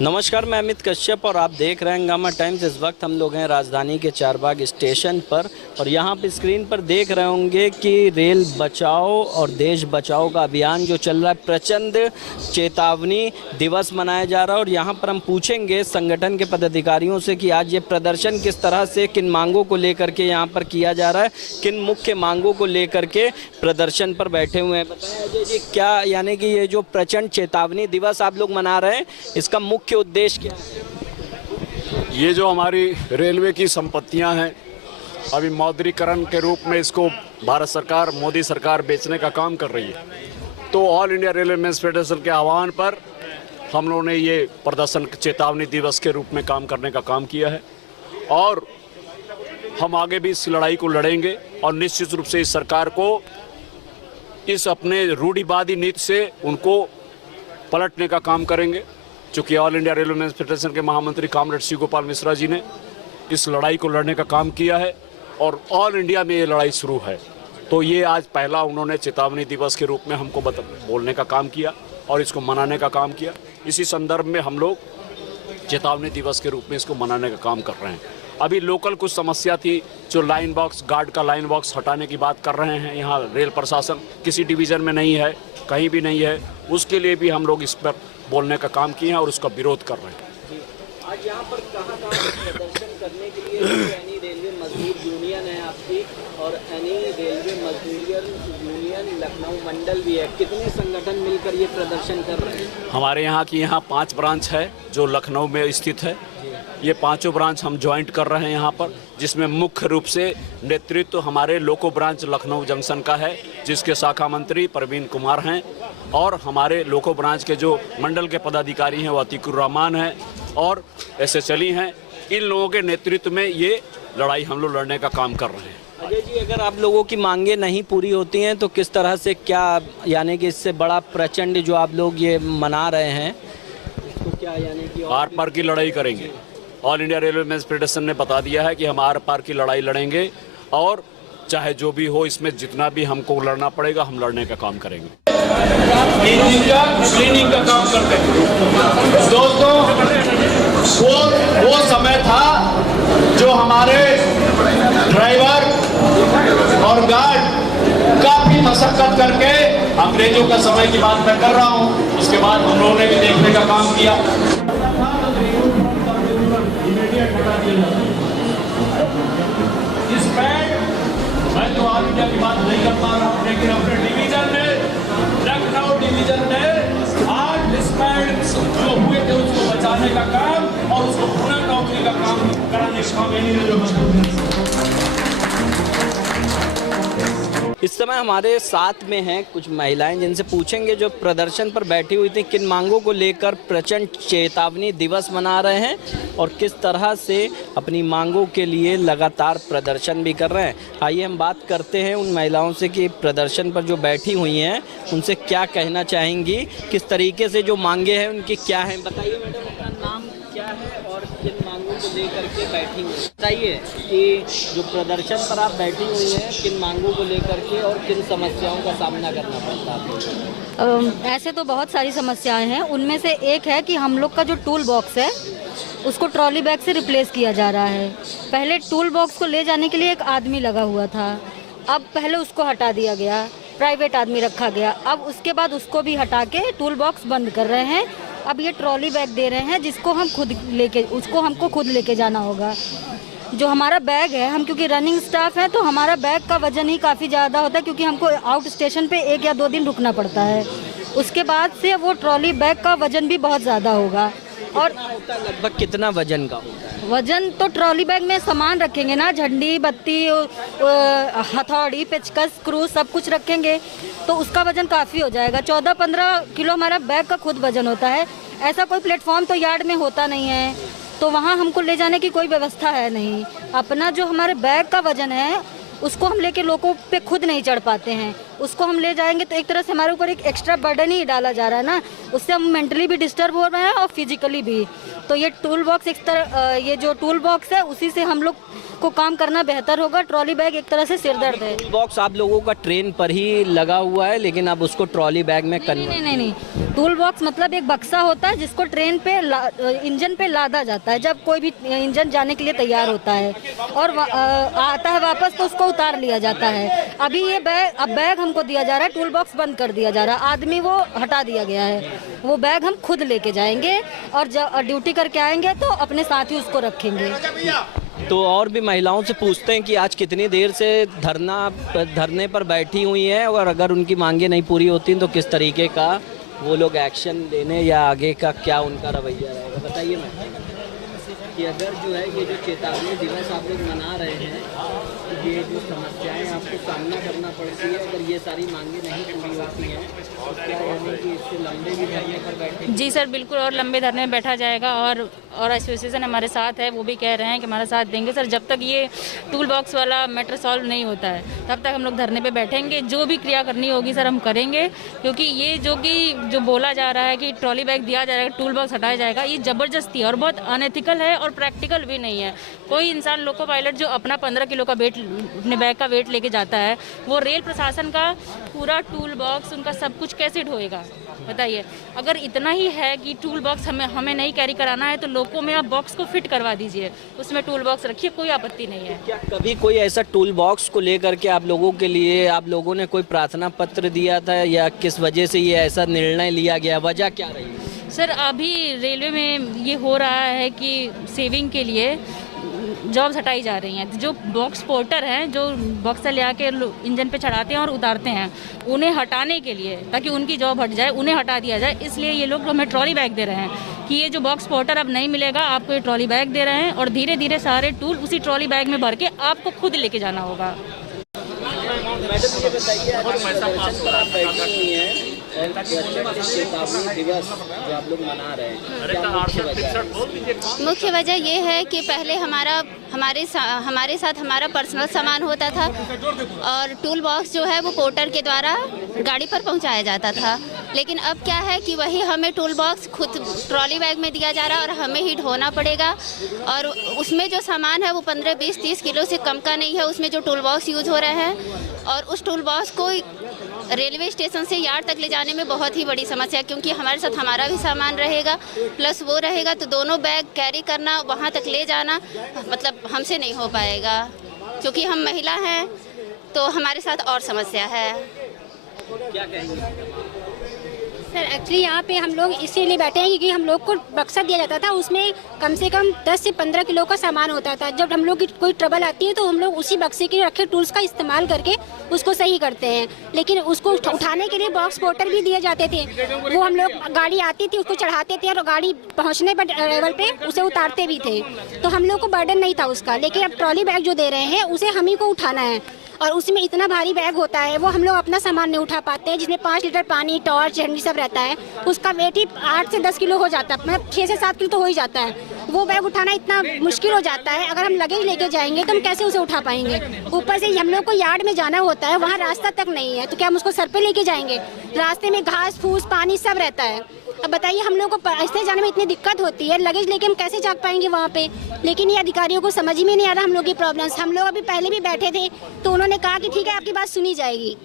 नमस्कार, मैं अमित कश्यप और आप देख रहे हैं हंगामा टाइम्स। इस वक्त हम लोग हैं राजधानी के चारबाग स्टेशन पर और यहाँ पे स्क्रीन पर देख रहे होंगे कि रेल बचाओ और देश बचाओ का अभियान जो चल रहा है, प्रचंड चेतावनी दिवस मनाया जा रहा है। और यहाँ पर हम पूछेंगे संगठन के पदाधिकारियों से कि आज ये प्रदर्शन किस तरह से, किन मांगों को लेकर के यहाँ पर किया जा रहा है, किन मुख्य मांगों को लेकर के प्रदर्शन पर बैठे हुए हैं। बताएं अजय जी, क्या यानी कि ये जो प्रचंड चेतावनी दिवस आप लोग मना रहे हैं, इसका मुख्य उद्देश्य क्या है? ये जो हमारी रेलवे की संपत्तियां हैं, अभी मौद्रीकरण के रूप में इसको भारत सरकार, मोदी सरकार बेचने का काम कर रही है। तो all India railway men's federation के आह्वान पर हम लोगों ने ये प्रदर्शन चेतावनी दिवस के रूप में काम करने का काम किया है और हम आगे भी इस लड़ाई को लड़ेंगे और निश्चित रूप से इस सरकार को इस अपने रूढ़िवादी नीति से उनको पलटने का काम करेंगे। चूँकि all India railway men's federation के महामंत्री कॉमरेड शिव गोपाल मिश्रा जी ने इस लड़ाई को लड़ने का काम किया है और ऑल इंडिया में ये लड़ाई शुरू है। तो ये आज पहला उन्होंने चेतावनी दिवस के रूप में हमको बोलने का काम किया और इसको मनाने का काम किया। इसी संदर्भ में हम लोग चेतावनी दिवस के रूप में इसको मनाने का काम कर रहे हैं। अभी लोकल कुछ समस्या थी, जो लाइन बॉक्स, गार्ड का लाइन बॉक्स हटाने की बात कर रहे हैं। यहाँ रेल प्रशासन किसी डिवीज़न में नहीं है, कहीं भी नहीं है, उसके लिए भी हम लोग इस पर बोलने का काम किए हैं और उसका विरोध कर रहे हैं। आज यहाँ पर कहाँ प्रदर्शन करने के लिए एनी रेलवे मजदूर यूनियन है आपकी और एनी रेलवे मजदूर यूनियन लखनऊ मंडल भी है, कितने संगठन मिलकर ये प्रदर्शन कर रहे हैं? हमारे यहाँ की 5 ब्रांच है जो लखनऊ में स्थित है। ये 5 ब्रांच हम ज्वाइंट कर रहे हैं यहाँ पर, जिसमें मुख्य रूप से नेतृत्व हमारे लोको ब्रांच लखनऊ जंक्शन का है, जिसके शाखा मंत्री प्रवीण कुमार हैं और हमारे लोको ब्रांच के जो मंडल के पदाधिकारी हैं वो अतीकुर रहमान हैं और SHLE हैं। इन लोगों के नेतृत्व में ये लड़ाई हम लोग लड़ने का काम कर रहे हैं। अजय जी, अगर आप लोगों की मांगे नहीं पूरी होती हैं तो किस तरह से, क्या यानी कि इससे बड़ा प्रचंड जो आप लोग ये मना रहे हैं, इसको क्या यानी कि आर पार की लड़ाई करेंगे। All India railway men's federation ने बता दिया है कि हम आर पार की लड़ाई लड़ेंगे और चाहे जो भी हो, इसमें जितना भी हमको लड़ना पड़ेगा हम लड़ने का काम करेंगे। क्लीनिंग का काम करते हैं दोस्तों। वो समय था जो हमारे ड्राइवर और गार्ड काफी मशक्कत करके, अंग्रेजों का समय की बात मैं कर रहा हूँ, उसके बाद हम लोगों ने भी देखने का काम किया। इस पैड मैं तो ऑल इंडिया की बात नहीं कर पा रहा हूँ, लेकिन अपने डिवीजन में, लखनऊ डिवीजन में 8 डिस्पैच जो हुए थे उसको बचाने का काम और उसको पुनः नौकरी का काम कराने का काम यही जो इस समय हमारे साथ में हैं कुछ महिलाएं, जिनसे पूछेंगे जो प्रदर्शन पर बैठी हुई थी, किन मांगों को लेकर प्रचंड चेतावनी दिवस मना रहे हैं और किस तरह से अपनी मांगों के लिए लगातार प्रदर्शन भी कर रहे हैं। आइए हम बात करते हैं उन महिलाओं से कि प्रदर्शन पर जो बैठी हुई हैं उनसे क्या कहना चाहेंगी, किस तरीके से जो मांगे हैं उनकी क्या हैं। बताइए मैडम, अपना नाम क्या है और किन मांगों को लेकर के बैठी हुई हैं? बताइए कि जो प्रदर्शन पर आप बैठी हुई हैं, किन मांगों को लेकर के और किन समस्याओं का सामना करना पड़ता है? ऐसे तो बहुत सारी समस्याएं हैं, उनमें से एक है कि हम लोग का जो टूल बॉक्स है उसको ट्रॉली बैग से रिप्लेस किया जा रहा है। पहले टूल बॉक्स को ले जाने के लिए एक आदमी लगा हुआ था, अब पहले उसको हटा दिया गया, प्राइवेट आदमी रखा गया, अब उसके बाद उसको भी हटा के टूल बॉक्स बंद कर रहे हैं। अब ये ट्रॉली बैग दे रहे हैं जिसको हम हमको खुद लेके जाना होगा। जो हमारा बैग है, हम क्योंकि रनिंग स्टाफ है तो हमारा बैग का वजन ही काफ़ी ज़्यादा होता है, क्योंकि हमको आउट स्टेशन पे 1 या 2 दिन रुकना पड़ता है। उसके बाद से वो ट्रॉली बैग का वजन भी बहुत ज़्यादा होगा। और लगभग कितना वजन का होता है? वजन तो ट्रॉली बैग में सामान रखेंगे ना, झंडी, बत्ती, हथौड़ी, पेचकस, स्क्रू सब कुछ रखेंगे तो उसका वजन काफ़ी हो जाएगा। 14-15 किलो हमारा बैग का खुद वजन होता है। ऐसा कोई प्लेटफॉर्म तो यार्ड में होता नहीं है, तो वहाँ हमको ले जाने की कोई व्यवस्था है नहीं। अपना जो हमारे बैग का वजन है उसको हम लेके लोगों पे खुद नहीं चढ़ पाते हैं। उसको हम ले जाएंगे तो एक तरह से हमारे ऊपर एक एक्स्ट्रा बर्डन ही डाला जा रहा है ना, उससे हम मेंटली भी डिस्टर्ब हो रहे हैं और फिजिकली भी। तो ये टूल बॉक्स, ये जो टूल बॉक्स है उसी से हम लोग को काम करना बेहतर होगा। ट्रॉली बैग एक तरह से सिरदर्द है। टूल बॉक्स आप लोगों का ट्रेन पर ही लगा हुआ है, लेकिन अब उसको ट्रॉली बैग में कन्वर्ट। नहीं, टूल बॉक्स मतलब एक बक्सा होता है जिसको ट्रेन पे इंजन पे लादा जाता है जब कोई भी इंजन जाने के लिए तैयार होता है और आता है वापस तो उसको उतार लिया जाता है। अभी ये बैग हमको दिया जा रहा है, टूल बॉक्स बंद कर दिया जा रहा है, आदमी वो हटा दिया गया है। वो बैग हम खुद लेके जाएंगे और ड्यूटी करके आएंगे तो अपने साथ ही उसको रखेंगे। तो और भी महिलाओं से पूछते हैं कि आज कितनी देर से धरने पर बैठी हुई हैं और अगर उनकी मांगे नहीं पूरी होती तो किस तरीके का वो लोग एक्शन लेने या आगे का क्या उनका रवैया रहेगा। बताइए मैम कि अगर जो है ये जो चेतावनी दिवस आप लोग मना रहे हैं, ये जो समस्याएं आपको सामना करना पड़ती है, अगर ये सारी मांगे नहीं पूरी होती हैं तो क्या यानी कि इससे लंबे भी धरने पर बैठे? जी सर, बिल्कुल, और लंबे धरने में बैठा जाएगा और एसोसिएशन हमारे साथ है, वो भी कह रहे हैं कि हमारा साथ देंगे सर। जब तक ये टूल बॉक्स वाला मैटर सॉल्व नहीं होता है तब तक हम लोग धरने पे बैठेंगे। जो भी क्रिया करनी होगी सर हम करेंगे, क्योंकि ये जो बोला जा रहा है कि ट्रॉली बैग दिया जाएगा, टूल बॉक्स हटाया जाएगा, ये ज़बरदस्ती और बहुत अनएथिकल है और प्रैक्टिकल भी नहीं है। कोई इंसान लोको पायलट जो अपना 15 किलो का वेट, अपने बैग का वेट लेके जाता है, वो रेल प्रशासन का पूरा टूल बॉक्स उनका सब कुछ कैसे ढोएगा बताइए। अगर इतना ही है कि टूल बॉक्स हमें नहीं कैरी कराना है तो लोगों में आप बॉक्स को फिट करवा दीजिए, उसमें टूल बॉक्स रखिए, कोई आपत्ति नहीं है। क्या कभी कोई ऐसा टूल बॉक्स को लेकर के आप लोगों के लिए आप लोगों ने कोई प्रार्थना पत्र दिया था या किस वजह से ये ऐसा निर्णय लिया गया, वजह क्या रही? सर अभी रेलवे में ये हो रहा है कि सेविंग के लिए जॉब्स हटाई जा रही हैं। जो बॉक्स पोर्टर हैं, जो बॉक्स ले आके इंजन पे चढ़ाते हैं और उतारते हैं, उन्हें हटाने के लिए, ताकि उनकी जॉब हट जाए, उन्हें हटा दिया जाए, इसलिए ये लोग हमें ट्रॉली बैग दे रहे हैं कि ये जो बॉक्स पोर्टर अब नहीं मिलेगा, आपको ये ट्रॉली बैग दे रहे हैं और धीरे धीरे सारे टूल उसी ट्रॉली बैग में भर के आपको खुद लेके जाना होगा। मैडम ये बताइए, आप बैठी हुई हैं और चेतावनी दिवस जो आप लोग मना रहे हैं, क्या मुख्य वजह है? मुख्य वजह ये है कि पहले हमारे साथ हमारा पर्सनल सामान होता था और टूल बॉक्स जो है वो पोर्टर के द्वारा गाड़ी पर पहुंचाया जाता था, लेकिन अब क्या है कि वही हमें टूल बॉक्स खुद ट्रॉली बैग में दिया जा रहा है और हमें ही ढोना पड़ेगा। और उसमें जो सामान है वो 15, 20, 30 किलो से कम का नहीं है, उसमें जो टूल बॉक्स यूज हो रहे हैं। और उस टूल बॉक्स को रेलवे स्टेशन से यार्ड तक ले जाने में बहुत ही बड़ी समस्या है, क्योंकि हमारे साथ हमारा भी सामान रहेगा प्लस वो रहेगा, तो दोनों बैग कैरी करना, वहाँ तक ले जाना मतलब हमसे नहीं हो पाएगा। क्योंकि हम महिला हैं तो हमारे साथ और समस्या है। क्या कहेंगे सर? एक्चुअली यहाँ पे हम लोग इसीलिए बैठे हैं क्योंकि हम लोग को बक्सा दिया जाता था, उसमें कम से कम 10 से 15 किलो का सामान होता था। जब हम लोग की कोई ट्रबल आती है तो हम लोग उसी बक्से के रखे टूल्स का इस्तेमाल करके उसको सही करते हैं, लेकिन उसको उठाने के लिए बॉक्स पोर्टर भी दिए जाते थे। वो हम लोग गाड़ी आती थी उसको चढ़ाते थे और गाड़ी पहुँचने पर लेवल पे उसे उतारते भी थे, तो हम लोग को बर्डन नहीं था उसका। लेकिन अब ट्रॉली बैग जो दे रहे हैं उसे हम ही को उठाना है और उसमें इतना भारी बैग होता है, वो हम लोग अपना सामान नहीं उठा पाते हैं, जिसमें 5 लीटर पानी, टॉर्च, झंडी सब रहता है। उसका वेट ही 8 से 10 किलो हो जाता है, मतलब 6 से 7 किलो तो हो ही जाता है। वो बैग उठाना इतना मुश्किल हो जाता है। अगर हम लगेज लेके जाएंगे तो हम कैसे उसे उठा पाएंगे? ऊपर से हम लोग को यार्ड में जाना होता है, वहाँ रास्ता तक नहीं है, तो क्या हम उसको सर पे लेके जाएंगे? रास्ते में घास फूस पानी सब रहता है। अब बताइए हम लोग को ऐसे जाने में इतनी दिक्कत होती है, लगेज लेके हम कैसे जा पाएंगे वहाँ पे? लेकिन ये अधिकारियों को समझ में नहीं आ रहा हम लोग की प्रॉब्लम्स। हम लोग अभी पहले भी बैठे थे तो उन्होंने कहा कि ठीक है आपकी बात सुनी जाएगी,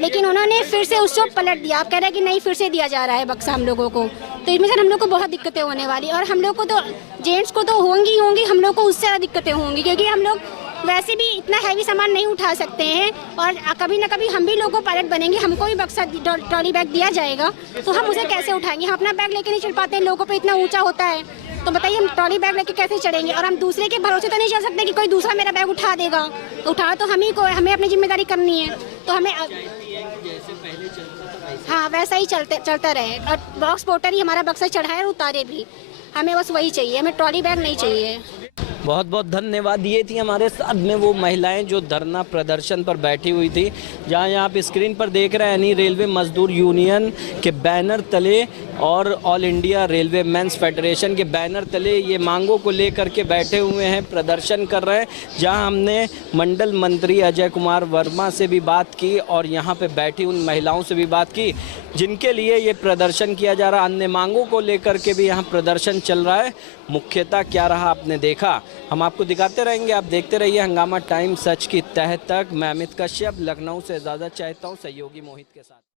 लेकिन उन्होंने फिर से उसको पलट दिया। आप कह रहे हैं कि नहीं, फिर से दिया जा रहा है बक्सा हम लोगों को, तो इसमें से हम लोग को बहुत दिक्कतें होने वाली। और हम लोग को तो जेंट्स को तो होंगी, हम लोग को उससे ज़्यादा दिक्कतें होंगी, क्योंकि हम लोग वैसे भी इतना हैवी सामान नहीं उठा सकते हैं और कभी ना कभी हम भी लोगों पायलट बनेंगे, हमको भी बक्सा ट्रॉली बैग दिया जाएगा तो हम उसे कैसे उठाएंगे? हम अपना बैग लेके नहीं चल पाते, लोगों पे इतना ऊंचा होता है, तो बताइए हम ट्रॉली बैग लेके कैसे चढ़ेंगे? और हम दूसरे के भरोसे तो नहीं चल सकते कि कोई दूसरा मेरा बैग उठा देगा। तो उठा तो हम ही को, हमें अपनी जिम्मेदारी करनी है, तो हमें हाँ वैसा ही चलता रहे और बॉक्स पोर्टर ही हमारा बक्सा चढ़ाए और उतारे भी। हमें बस वही चाहिए, हमें ट्रॉली बैग नहीं चाहिए। बहुत बहुत धन्यवाद। ये थी हमारे साथ में वो महिलाएं जो धरना प्रदर्शन पर बैठी हुई थी, जहां आप स्क्रीन पर देख रहे हैं यानी रेलवे मजदूर यूनियन के बैनर तले और all India railway men's federation के बैनर तले ये मांगों को लेकर के बैठे हुए हैं, प्रदर्शन कर रहे हैं। जहां हमने मंडल मंत्री अजय कुमार वर्मा से भी बात की और यहाँ पे बैठी उन महिलाओं से भी बात की जिनके लिए ये प्रदर्शन किया जा रहा। अन्य मांगों को लेकर के भी यहाँ प्रदर्शन चल रहा है। मुख्यतः क्या रहा आपने देखा हम आपको दिखाते रहेंगे। आप देखते रहिए हंगामा टाइम, सच की तह तक। मैं अमित कश्यप लखनऊ से इजाज़त चाहता हूँ सहयोगी मोहित के साथ।